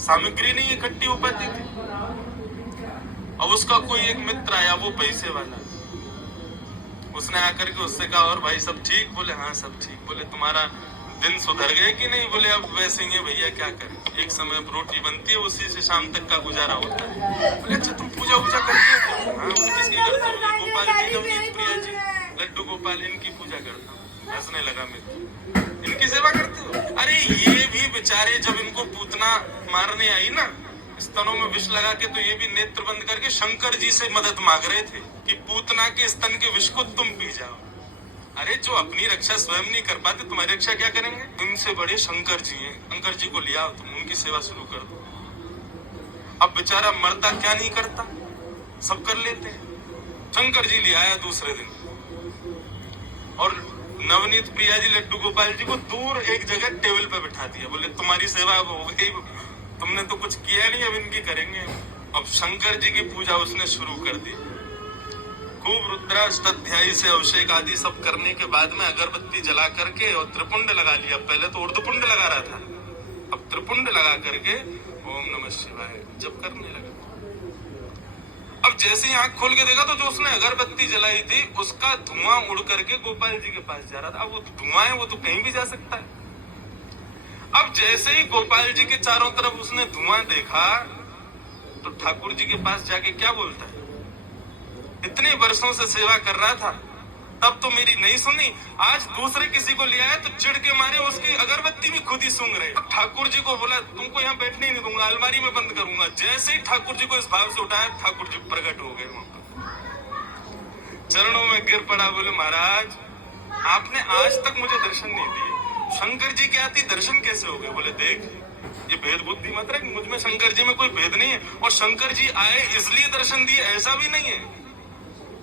सामग्री नहीं इकट्ठी हो पाती थी। अब उसका कोई एक मित्र आया, वो पैसे वाला, उसने आकर के उससे कहा और भाई सब ठीक? बोले हाँ सब ठीक। बोले तुम्हारा दिन सुधर गए कि नहीं? बोले अब वैसे ही है भैया, क्या करें, एक समय रोटी बनती है, उसी से शाम तक का गुजारा होता है। बोले अच्छा तुम पूजा वूजा करते हो? हाँ किसकी करते हो? गोपाल जी, नवनीत, प्रिया जी, लड्डू गोपाल, इनकी पूजा करता हूँ। हंसने लगा मित्र, इनकी सेवा करते हो? अरे ये भी बेचारे जब इनको पूतना मारने आई ना, स्तनों में विष लगा के, तो ये भी नेत्र बंद करके शंकर जी से मदद मांग रहे थे कि पूतना के स्तन के विष को तुम पी जाओ। अरे जो अपनी रक्षा स्वयं नहीं कर पाते, तुम्हारी रक्षा क्या करेंगे? इनसे बड़े शंकर जी हैं, शंकर जी को लिया तुम, उनकी सेवा शुरू कर दो। अब बेचारा मरता क्या नहीं करता, सब कर लेते हैं। शंकर जी ले आया दूसरे दिन, और नवनीत, प्रिया जी, लड्डू गोपाल जी को दूर एक जगह टेबल पे बिठा दिया। बोले तुम्हारी सेवा हो गई, तुमने तो कुछ किया नहीं, अब इनकी करेंगे। अब शंकर जी की पूजा उसने शुरू कर दी। खूब रुद्राष्टाध्यायी से अभिषेक आदि सब करने के बाद में अगरबत्ती जला करके और त्रिपुंड लगा लिया। पहले तो ऊर्ध्वपुंड लगा रहा था, अब त्रिपुंड लगा करके ओम नमः शिवाय जप करने लगा। अब जैसे ही आंख खोल के देखा तो जो उसने अगरबत्ती जलाई थी उसका धुआं उड़ करके गोपाल जी के पास जा रहा था। अब वो धुआं है, वो तो कहीं भी जा सकता है। अब जैसे ही गोपाल जी के चारों तरफ उसने धुआं देखा तो ठाकुर जी के पास जाके क्या बोलता है, इतने वर्षों से सेवा कर रहा था, तब तो मेरी नहीं सुनी, आज दूसरे किसी को ले आया तो चिढ़ के मारे उसकी अगरबत्ती भी खुद ही सूंघ रहे। ठाकुर जी को बोला तुमको यहाँ बैठने नहीं दूंगा, अलमारी में बंद करूंगा। जैसे ही ठाकुर जी को इस भाव से उठाया, ठाकुर जी प्रकट हो गए, वहां पर चरणों में गिर पड़ा। बोले महाराज आपने आज तक मुझे दर्शन नहीं दिए, शंकर जी के आती दर्शन कैसे हो गए? बोले देख ये भेद बुद्धि मत रख, मुझ में शंकर जी में कोई भेद नहीं है, और शंकर जी आए इसलिए दर्शन दिए ऐसा भी नहीं है।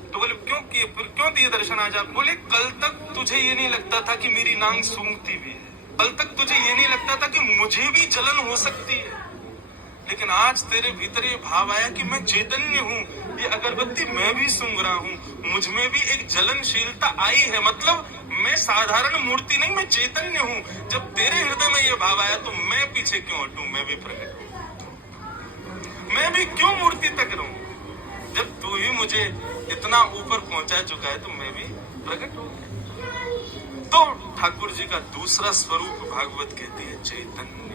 तो बोले क्यों किए, फिर क्यों दिए दर्शन आज आप? बोले कल तक तुझे ये नहीं लगता था कि मेरी नांग सूंघती भी है, कल तक तुझे ये नहीं लगता था कि मुझे भी जलन हो सकती है, लेकिन आज तेरे भीतर ये भाव आया कि मैं चैतन्य हूँ, ये अगरबत्ती मैं भी सूंघ रहा हूँ, मुझ में भी एक जलनशीलता आई है, मतलब मैं साधारण मूर्ति नहीं, मैं चैतन्य हूँ। जब तेरे हृदय में ये भाव आया तो मैं पीछे क्यों हटूं, मैं भी प्रकट हूं, मैं भी क्यों मूर्ति तक रहूं? जब तू ही मुझे इतना ऊपर पहुंचा चुका है तो मैं भी प्रकट हो गया। तो ठाकुर जी का दूसरा स्वरूप भागवत कहती है चैतन्य।